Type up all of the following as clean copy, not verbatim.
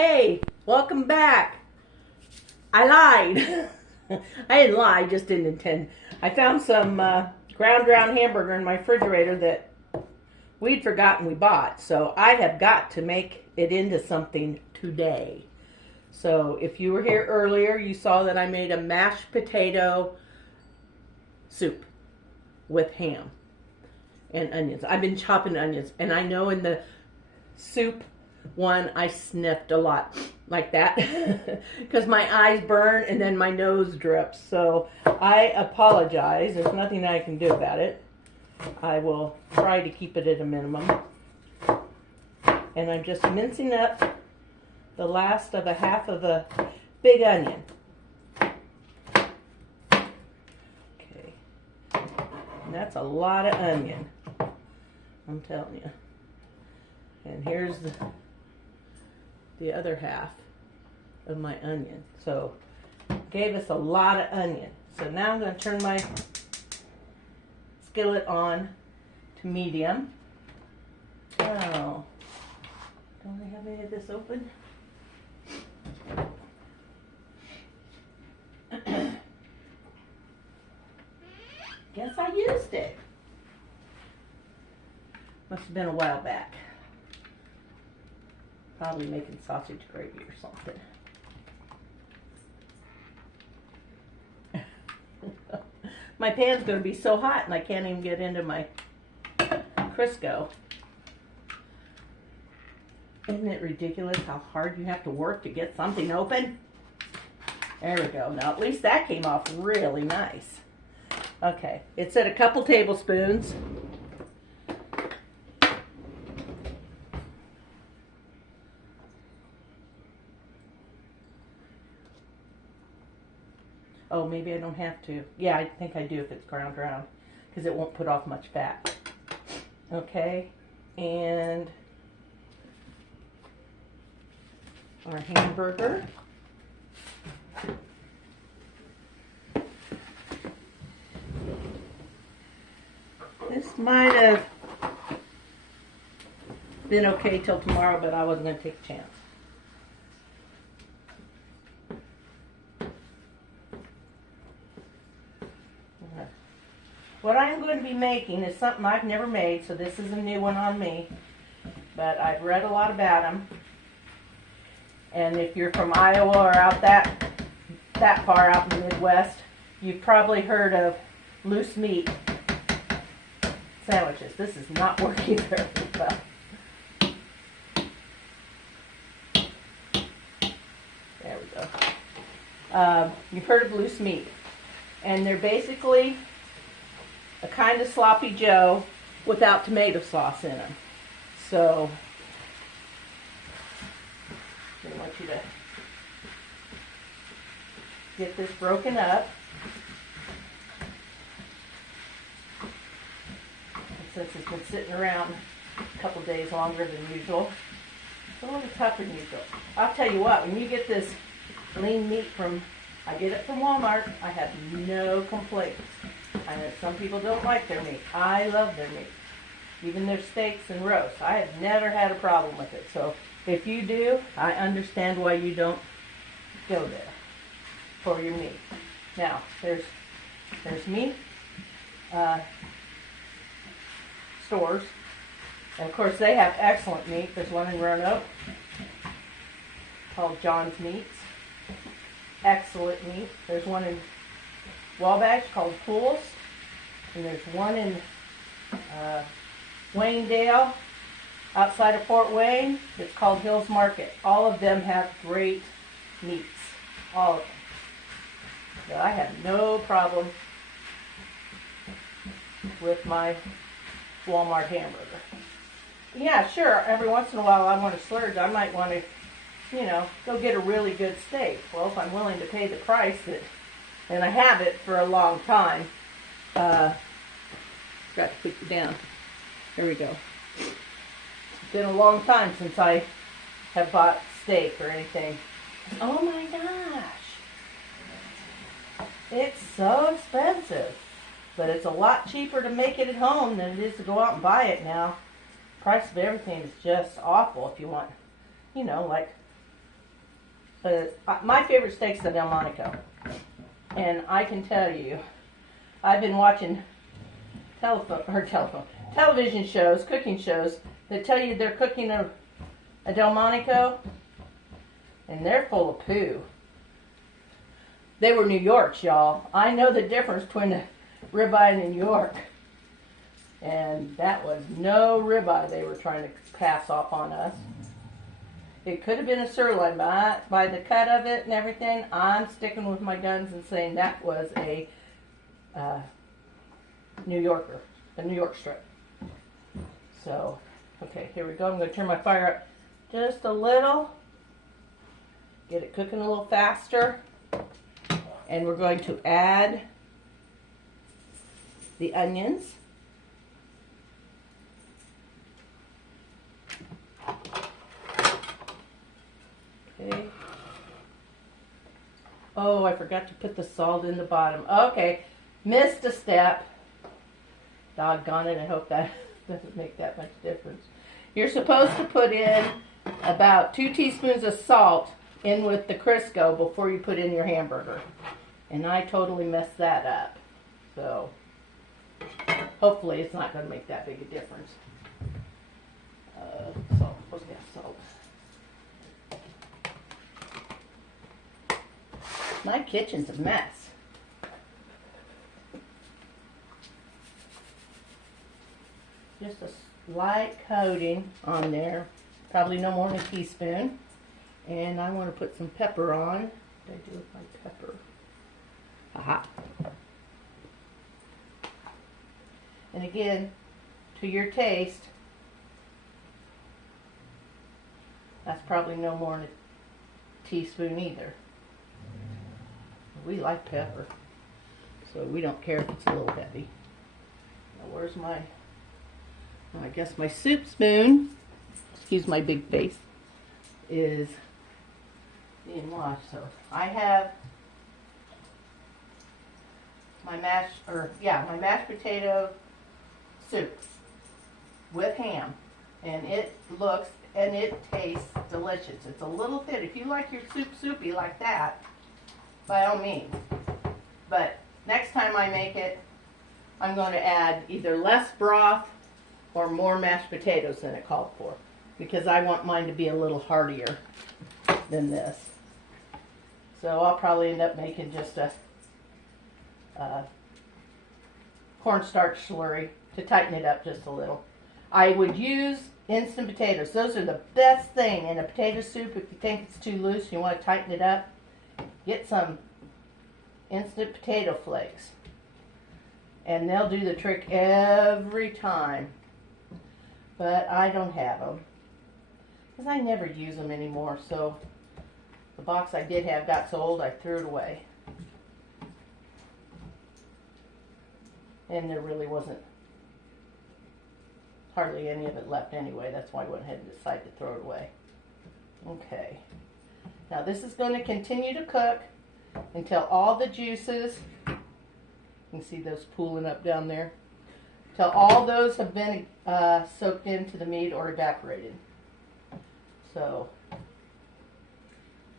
Hey, welcome back. I lied. I didn't lie, I just didn't intend. I found some ground hamburger in my refrigerator that we'd forgotten we bought. So I have got to make it into something today. So if you were here earlier, you saw that I made a mashed potato soup with ham and onions. I've been chopping onions, and I know in the soup one I sniffed a lot like that because my eyes burn and then my nose drips. So I apologize. There's nothing I can do about it. I will try to keep it at a minimum. And I'm just mincing up the last of a half of a big onion. Okay. And that's a lot of onion, I'm telling you. And here's the other half of my onion. So gave us a lot of onion. So now I'm going to turn my skillet on to medium. Oh, don't I have any of this open? Guess I used it. Must have been a while back. Probably making sausage gravy or something. My pan's going to be so hot and I can't even get into my Crisco. Isn't it ridiculous how hard you have to work to get something open? There we go. Now at least that came off really nice. Okay, it's at a couple tablespoons. Oh, maybe I don't have to. Yeah, I think I do if it's ground because it won't put off much fat. Okay, and our hamburger. This might have been okay till tomorrow, but I wasn't going to take a chance. What I'm going to be making is something I've never made, so this is a new one on me. But I've read a lot about them. And if you're from Iowa or out that far out in the Midwest, you've probably heard of loose meat sandwiches. This is not working very well. There we go. You've heard of loose meat. And they're basically a kind of sloppy joe without tomato sauce in them. So I want you to get this broken up. And since it's been sitting around a couple days longer than usual, it's a little tougher than usual. I'll tell you what, when you get this lean meat I get it from Walmart, I have no complaints. I know some people don't like their meat. I love their meat. Even their steaks and roasts. I have never had a problem with it. So if you do, I understand why you don't go there for your meat. Now, there's meat stores. And of course, they have excellent meat. There's one in Roanoke called John's Meats. Excellent meat. There's one in Wabash called Pools, and there's one in Waynedale outside of Fort Wayne. It's called Hills Market. All of them have great meats. All of them. So I have no problem with my Walmart hamburger. Yeah, sure, every once in a while I want to splurge. I might want to, go get a really good steak. Well, if I'm willing to pay the price and I have it for a long time. Got to put you down. There we go. It's been a long time since I have bought steak or anything. Oh my gosh. It's so expensive. But it's a lot cheaper to make it at home than it is to go out and buy it now. Price of everything is just awful if you want, like my favorite steak's the Delmonico. And I can tell you, I've been watching television shows, cooking shows, that tell you they're cooking a Delmonico, and they're full of poo. They were New York's, y'all. I know the difference between a ribeye and a New York. And that was no ribeye they were trying to pass off on us. It could have been a sirloin, but by the cut of it and everything, I'm sticking with my guns and saying that was a New Yorker, a New York strip. So, okay, here we go. I'm going to turn my fire up just a little. Get it cooking a little faster. And we're going to add the onions. Okay. Oh, I forgot to put the salt in the bottom. Okay, missed a step. Doggone it, I hope that doesn't make that much difference. You're supposed to put in about 2 teaspoons of salt in with the Crisco before you put in your hamburger. And I totally messed that up. So, hopefully it's not going to make that big a difference. Salt, supposed to have salt. My kitchen's a mess. Just a slight coating on there. Probably no more than a teaspoon. And I want to put some pepper on. What did I do with my pepper? Aha. And again, to your taste, that's probably no more than a teaspoon either. We like pepper, so we don't care if it's a little heavy. Now where's my, I guess my soup spoon, excuse my big face, is being washed. So I have my mashed potato soup with ham, and it looks and it tastes delicious. It's a little thin. If you like your soup soupy like that, by all means. But next time I make it, I'm going to add either less broth or more mashed potatoes than it called for, because I want mine to be a little heartier than this. So I'll probably end up making just a cornstarch slurry to tighten it up just a little. I would use instant potatoes. Those are the best thing in a potato soup. If you think it's too loose and you want to tighten it up, get some instant potato flakes. And they'll do the trick every time. But I don't have them, because I never use them anymore. So the box I did have got so old I threw it away. And there really wasn't hardly any of it left anyway. That's why I went ahead and decided to throw it away. Okay. Now this is going to continue to cook until all the juices, you can see those pooling up down there, till all those have been soaked into the meat or evaporated. So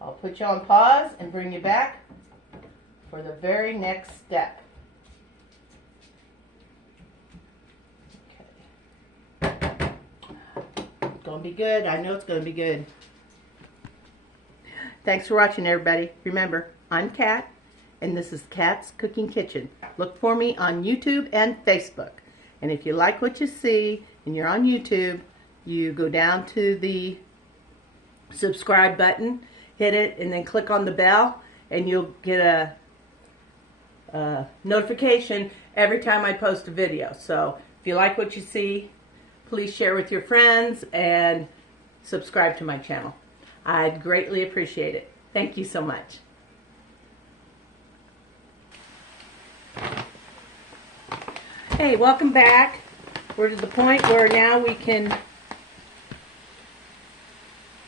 I'll put you on pause and bring you back for the very next step. Okay. It's going to be good. I know it's going to be good. Thanks for watching, everybody. Remember, I'm Kat, and this is Kat's Cooking Kitchen. Look for me on YouTube and Facebook. And if you like what you see and you're on YouTube, you go down to the subscribe button, hit it, and then click on the bell, and you'll get a notification every time I post a video. So if you like what you see, please share with your friends and subscribe to my channel. I'd greatly appreciate it. Thank you so much. Hey, welcome back. We're to the point where now we can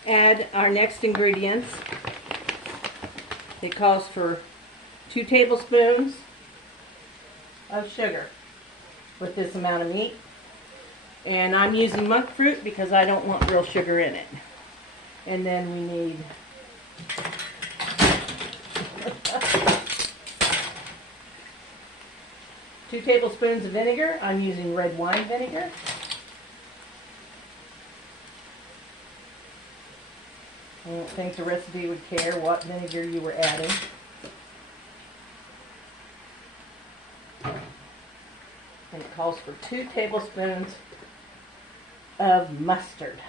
add our next ingredients. It calls for 2 tablespoons of sugar with this amount of meat. And I'm using monk fruit because I don't want real sugar in it. And then we need Two tablespoons of vinegar. I'm using red wine vinegar. I don't think the recipe would care what vinegar you were adding. And it calls for 2 tablespoons of mustard.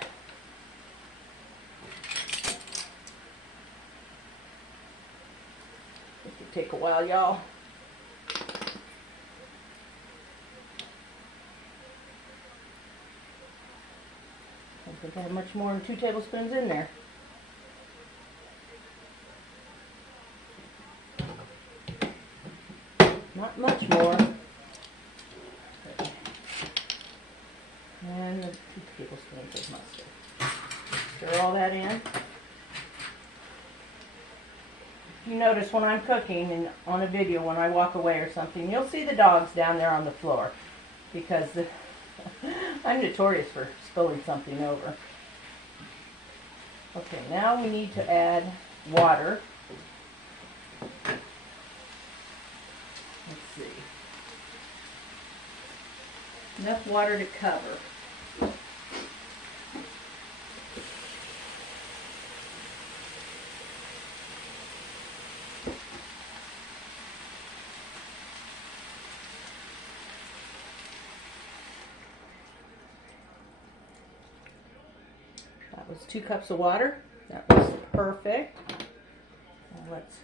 It could take a while, y'all. I don't think I have much more than 2 tablespoons in there. Not much more. And 2 tablespoons of mustard. Stir all that in. If you notice when I'm cooking and on a video when I walk away or something, you'll see the dogs down there on the floor because I'm notorious for spilling something over. Okay, now we need to add water. Let's see. Enough water to cover. That was 2 cups of water. That was perfect. Now let's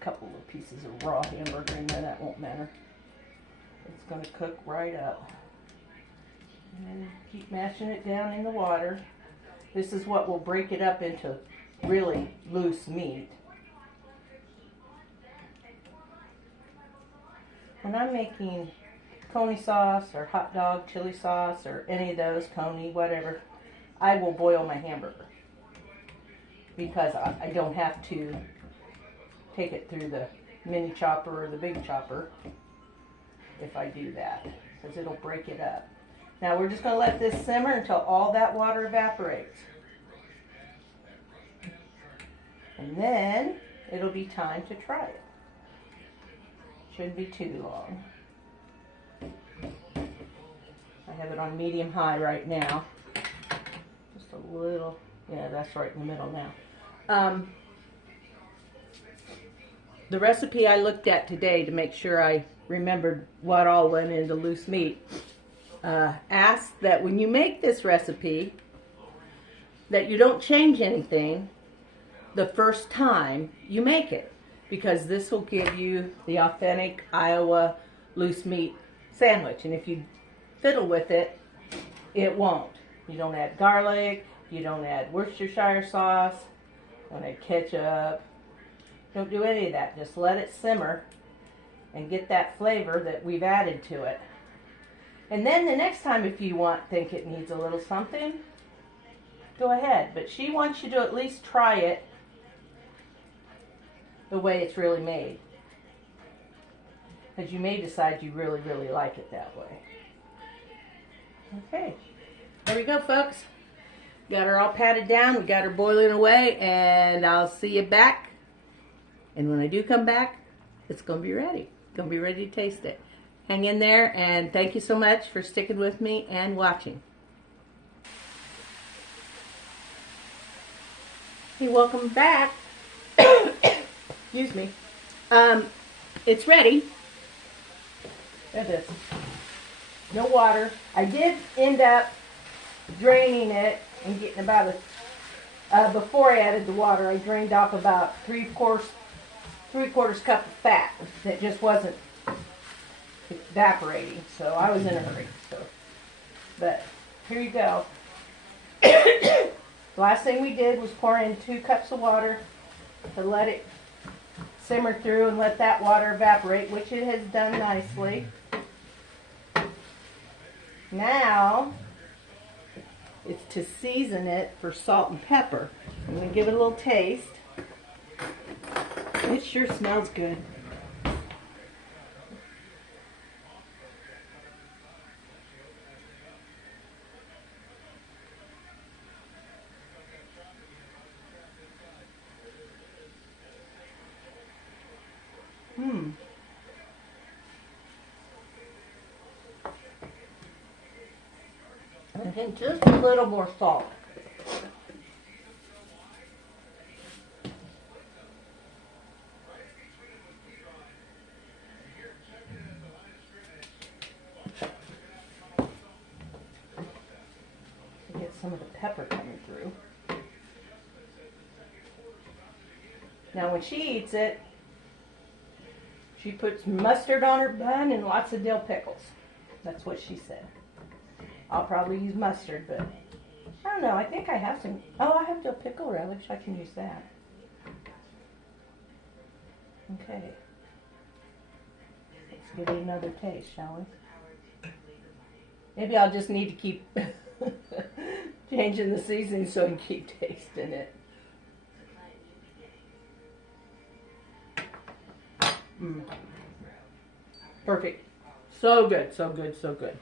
couple of pieces of raw hamburger in there, that won't matter. It's going to cook right up. And keep mashing it down in the water. This is what will break it up into really loose meat. When I'm making coney sauce or hot dog chili sauce or any of those, coney, whatever, I will boil my hamburger because I don't have to take it through the mini chopper or the big chopper if I do that, because it'll break it up. Now we're just going to let this simmer until all that water evaporates. And then it'll be time to try it. Shouldn't be too long. I have it on medium-high right now. Just a little, yeah, that's right in the middle now. The recipe I looked at today to make sure I remembered what all went into loose meat asked that when you make this recipe that you don't change anything the first time you make it, because this will give you the authentic Iowa loose meat sandwich, and if you fiddle with it, it won't. You don't add garlic, you don't add Worcestershire sauce, don't add ketchup. Don't do any of that. Just let it simmer and get that flavor that we've added to it. And then the next time, if you think it needs a little something, go ahead. But she wants you to at least try it the way it's really made, because you may decide you really, really like it that way. Okay, there we go, folks. Got her all patted down. We got her boiling away, and I'll see you back. And when I do come back, it's going to be ready. It's going to be ready to taste it. Hang in there, and thank you so much for sticking with me and watching. Hey, welcome back. Excuse me. It's ready. There it is. No water. I did end up draining it and getting about before I added the water, I drained off about 3/4 cup of fat that just wasn't evaporating, so I was in a hurry. But here you go. The last thing we did was pour in 2 cups of water to let it simmer through and let that water evaporate, which it has done nicely. Now it's to season it for salt and pepper. I'm going to give it a little taste. It sure smells good. And just a little more salt. Get some of the pepper coming through. Now when she eats it, she puts mustard on her bun and lots of dill pickles. That's what she said. I'll probably use mustard, but I don't know. I think I have some. Oh, I have dill pickle relish. I can use that. Okay. Let's give it another taste, shall we? Maybe I'll just need to keep changing the seasoning so I can keep tasting it. Perfect. So good, so good, so good.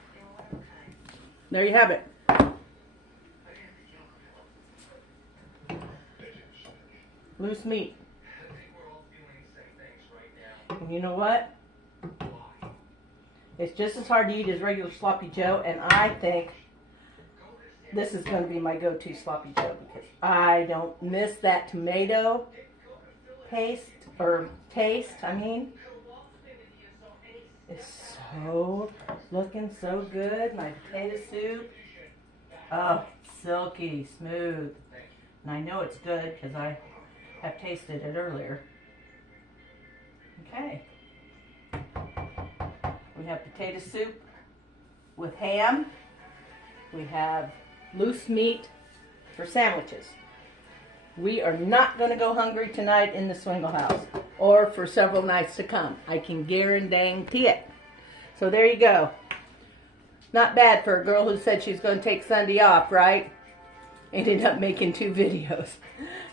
There you have it. Loose meat. And you know what? It's just as hard to eat as regular sloppy joe, and I think this is going to be my go-to sloppy joe because I don't miss that tomato paste, or taste, I mean. It's so, looking so good. My potato soup. Oh, silky, smooth. And I know it's good because I have tasted it earlier. Okay. We have potato soup with ham. We have loose meat for sandwiches. We are not going to go hungry tonight in the Swingle house, or for several nights to come. I can guarantee it. So there you go. Not bad for a girl who said she's going to take Sunday off, right? Ended up making 2 videos.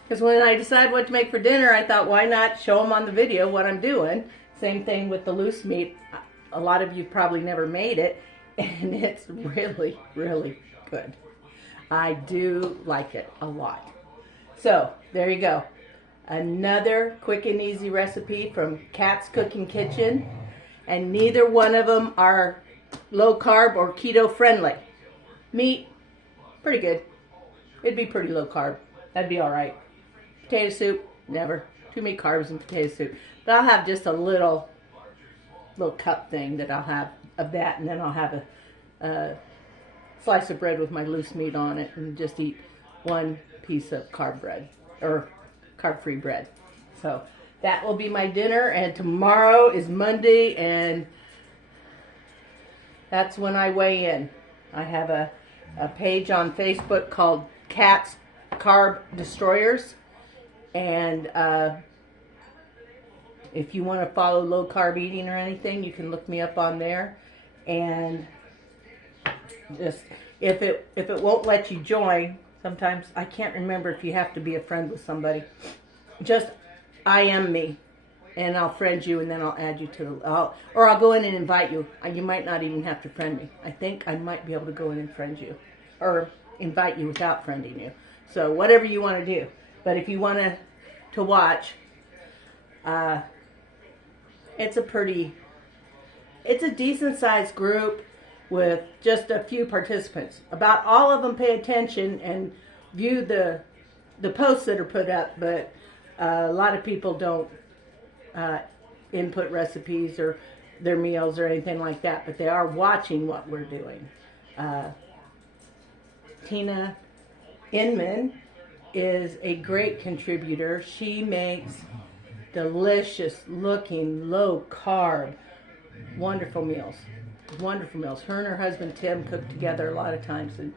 Because when I decided what to make for dinner, I thought, why not show them on the video what I'm doing? Same thing with the loose meat. A lot of you probably never made it, and it's really, really good. I do like it a lot. So, there you go. Another quick and easy recipe from Kat's Cooking Kitchen. And neither one of them are low carb or keto friendly. Meat, pretty good. It'd be pretty low carb. That'd be alright. Potato soup, never. Too many carbs in potato soup. But I'll have just a little cup thing that I'll have of that. And then I'll have a slice of bread with my loose meat on it. And just eat one piece of carb bread, or carb-free bread. So that will be my dinner, and tomorrow is Monday, and that's when I weigh in. I have a page on Facebook called Kat's Carb Destroyers, and if you want to follow low carb eating or anything, you can look me up on there. And just if it won't let you join, sometimes I can't remember if you have to be a friend with somebody. Just IM me, and I'll friend you, and then I'll add you to the, or I'll go in and invite you. You might not even have to friend me. I think I might be able to go in and friend you, or invite you without friending you. So whatever you want to do. But if you want to watch, it's a decent sized group with just a few participants. About all of them pay attention and view the posts that are put up, but a lot of people don't input recipes or their meals or anything like that, but they are watching what we're doing. Tina Inman is a great contributor. She makes delicious looking, low carb, wonderful meals. Wonderful meals. Her and her husband Tim cook together a lot of times, and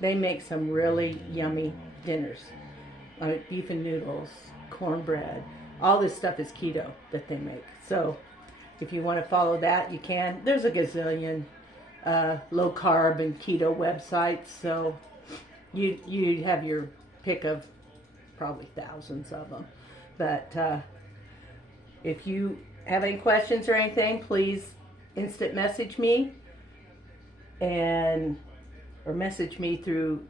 they make some really yummy dinners. Beef and noodles, cornbread, all this stuff is keto that they make. So if you want to follow that, you can. There's a gazillion low carb and keto websites, so you have your pick of probably thousands of them. But if you have any questions or anything, please instant message me, or message me through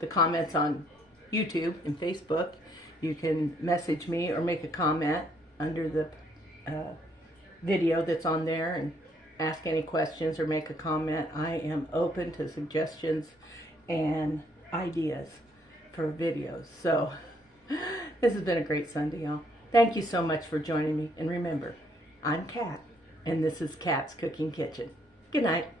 the comments on YouTube and Facebook. You can message me or make a comment under the video that's on there, and ask any questions or make a comment. I am open to suggestions and ideas for videos. So this has been a great Sunday, y'all. Thank you so much for joining me. And remember, I'm Kat, and this is Kat's Cooking Kitchen. Good night.